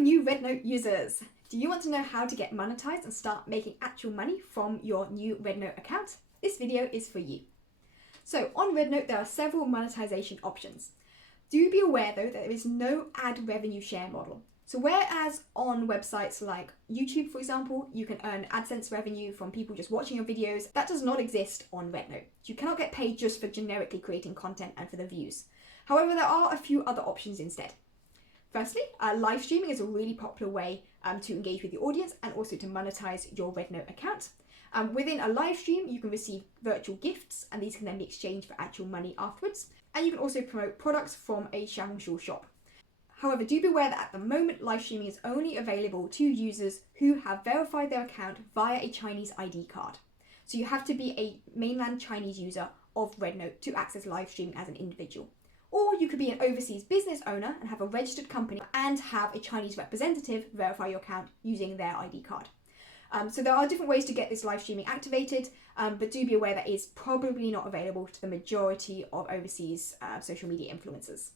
new RedNote users! Do you want to know how to get monetized and start making actual money from your new RedNote account? This video is for you. So on RedNote, there are several monetization options. Do be aware though that there is no ad revenue share model. So whereas on websites like YouTube, for example, you can earn AdSense revenue from people just watching your videos, that does not exist on RedNote. You cannot get paid just for generically creating content and for the views. However, there are a few other options instead. Firstly, live streaming is a really popular way to engage with the audience and also to monetize your RedNote account. Within a live stream, you can receive virtual gifts, and these can then be exchanged for actual money afterwards. And you can also promote products from a Xiaohongshu shop. However, do be aware that at the moment, live streaming is only available to users who have verified their account via a Chinese ID card. So you have to be a mainland Chinese user of RedNote to access live streaming as an individual. Or you could be an overseas business owner and have a registered company and have a Chinese representative verify your account using their ID card. So there are different ways to get this live streaming activated, but do be aware that it's probably not available to the majority of overseas social media influencers.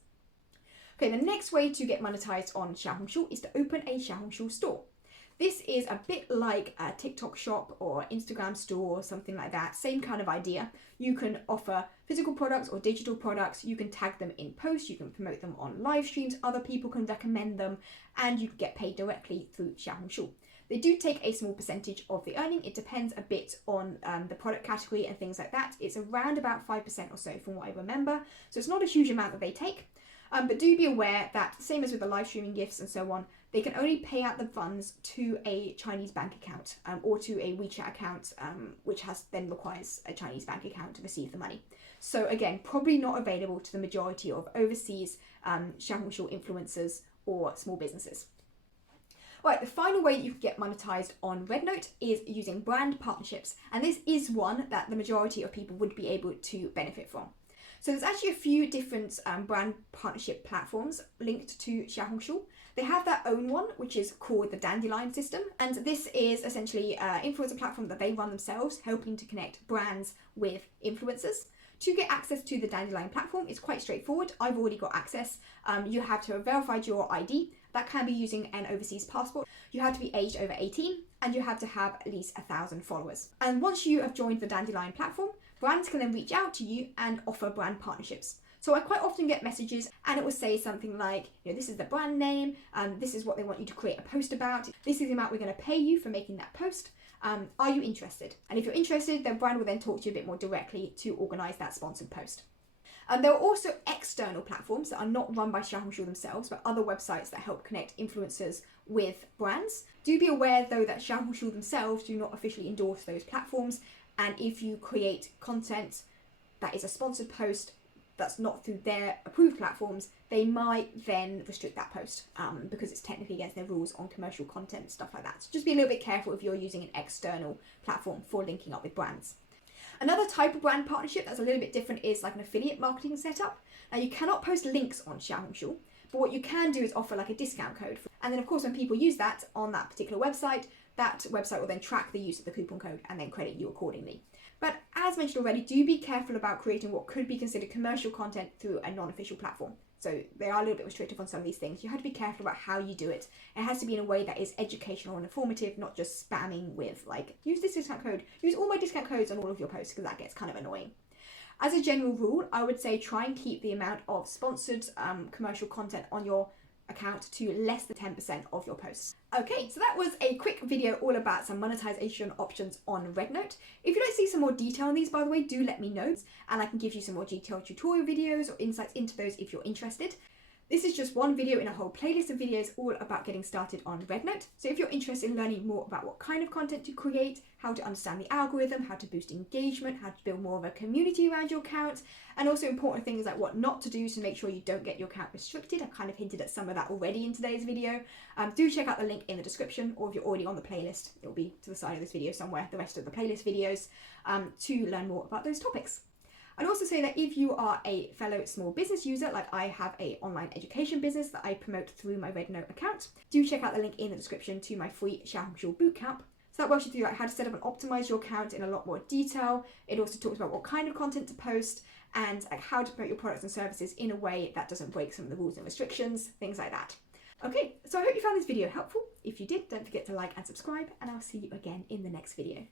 Okay, the next way to get monetized on Xiaohongshu is to open a Xiaohongshu store. This is a bit like a TikTok shop or Instagram store or something like that. Same kind of idea. You can offer physical products or digital products. You can tag them in posts. You can promote them on live streams. Other people can recommend them and you can get paid directly through Xiaohongshu. They do take a small percentage of the earning. It depends a bit on the product category and things like that. It's around about 5% or so from what I remember. So it's not a huge amount that they take. But do be aware that, same as with the live streaming gifts and so on, they can only pay out the funds to a Chinese bank account or to a WeChat account, which then requires a Chinese bank account to receive the money. So again, probably not available to the majority of overseas Xiaohongshu influencers or small businesses. Right, the final way that you can get monetized on RedNote is using brand partnerships. And this is one that the majority of people would be able to benefit from. So there's actually a few different brand partnership platforms linked to Xiaohongshu. They have their own one, which is called the Dandelion system. And this is essentially an influencer platform that they run themselves, helping to connect brands with influencers. To get access to the Dandelion platform, it's quite straightforward. I've already got access. You have to have verified your ID. That can be using an overseas passport. You have to be aged over 18 and you have to have at least 1,000 followers. And once you have joined the Dandelion platform, brands can then reach out to you and offer brand partnerships. So I quite often get messages and it will say something like, this is the brand name, this is what they want you to create a post about, this is the amount we're going to pay you for making that post. Are you interested? And if you're interested, the brand will then talk to you a bit more directly to organise that sponsored post. There are also external platforms that are not run by Xiaohongshu themselves, but other websites that help connect influencers with brands. Do be aware though that Xiaohongshu themselves do not officially endorse those platforms, and if you create content that is a sponsored post that's not through their approved platforms, they might then restrict that post because it's technically against their rules on commercial content, stuff like that. So just be a little bit careful if you're using an external platform for linking up with brands. Another type of brand partnership that's a little bit different is like an affiliate marketing setup. Now you cannot post links on Xiaohongshu, but what you can do is offer like a discount code. And then of course when people use that on that particular website, that website will then track the use of the coupon code and then credit you accordingly. But as mentioned already, do be careful about creating what could be considered commercial content through a non-official platform. So they are a little bit restrictive on some of these things. You have to be careful about how you do it. It has to be in a way that is educational and informative, not just spamming with like, use this discount code, use all my discount codes on all of your posts, because that gets kind of annoying. As a general rule, I would say try and keep the amount of sponsored commercial content on your account to less than 10% of your posts. Okay, so that was a quick video all about some monetization options on RedNote. If you'd like to see some more detail on these, by the way, do let me know and I can give you some more detailed tutorial videos or insights into those if you're interested. This is just one video in a whole playlist of videos all about getting started on RedNote. So if you're interested in learning more about what kind of content to create, how to understand the algorithm, how to boost engagement, how to build more of a community around your account, and also important things like what not to do to make sure you don't get your account restricted. I've kind of hinted at some of that already in today's video. Do check out the link in the description, or if you're already on the playlist, it'll be to the side of this video somewhere, the rest of the playlist videos, to learn more about those topics. I'd also say that if you are a fellow small business user, like I have an online education business that I promote through my RedNote account, do check out the link in the description to my free Xiaohongshu bootcamp. So that works you through like how to set up and optimize your account in a lot more detail. It also talks about what kind of content to post and like how to promote your products and services in a way that doesn't break some of the rules and restrictions, things like that. Okay, so I hope you found this video helpful. If you did, don't forget to like and subscribe, and I'll see you again in the next video.